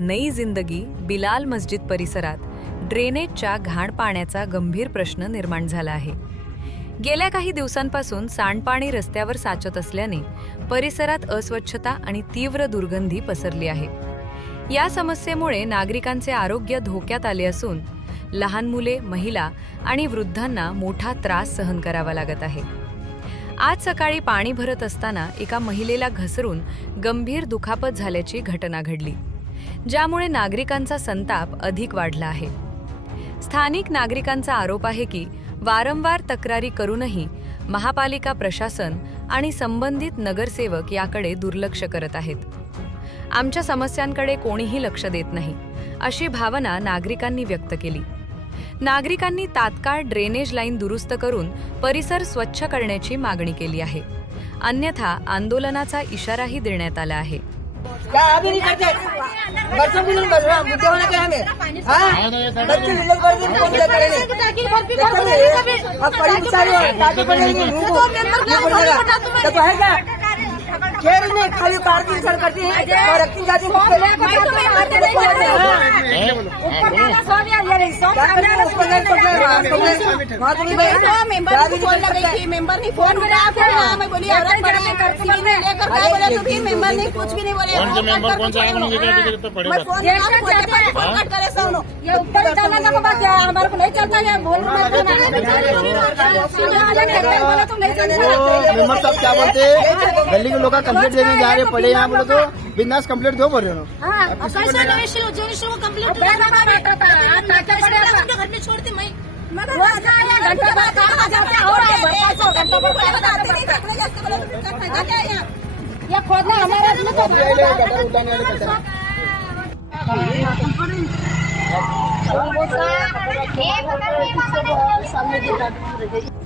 नई जिंदगी बिलाल मस्जिद परिसरात ड्रेनेजच्या घाण पाण्याचा गंभीर प्रश्न निर्माण झाला आहे। गेल्या काही दिवसांपासून सांडपाणी रस्त्यावर साचत असल्याने परिसरात अस्वच्छता आणि तीव्र दुर्गंधी पसरली आहे। या समस्येमुळे नागरिकांचे आरोग्य धोक्यात आले असून लहान मुले, महिला आणि वृद्धांना मोठा त्रास सहन करावा लागत आहे। आज सकाळी पाणी भरत असताना एका महिलेला घसरून गंभीर दुखापत झाल्याची घटना घडली, ज्यामुळे नागरिकांचा संताप अधिक वाढला आहे। स्थानिक नागरिकांचा आरोप आहे की वारंवार तक्रारी करूनही महापालिका प्रशासन आणि संबंधित नगरसेवक याकडे दुर्लक्ष करत आहेत। आमच्या समस्यांकडे कोणीही लक्ष देत नाही, अशी भावना नागरिकांनी व्यक्त केली। नागरिकांनी तात्काळ ड्रेनेज लाईन दुरुस्त करून परिसर स्वच्छ करण्याची मागणी केली आहे, अन्यथा आंदोलनाचा इशाराही देण्यात आला आहे। क्या अभी नहीं करते? बरसों भी नहीं बच रहा, बुढ़े होने के हमें, हाँ? बच्चे लोग कर दिन कौन क्या करेंगे? अब पढ़ी बिचारी हो, ताकि पढ़ेंगे, तो है क्या? खेल नहीं, खाली पार्किंग सर करती है और रखती जाती है। मेंबर नहीं फोन करा, मैं बोली मेंबर नहीं कुछ भी नहीं बोले। कौन से मेंबर कौन सा आगे मुझे तो पड़ेगा। ये ऊपर चलने का बात है, हमारे को नहीं चलता है, बोल मेंबर साहब क्या बोलते हैं, गली के लोग कंप्लेंट देने जा रहे पड़े यहाँ बोले तो बिंदास कंप्लेंट दो बोल रहे हो। घर में छोड़ती मैं खोदना हमारा सामने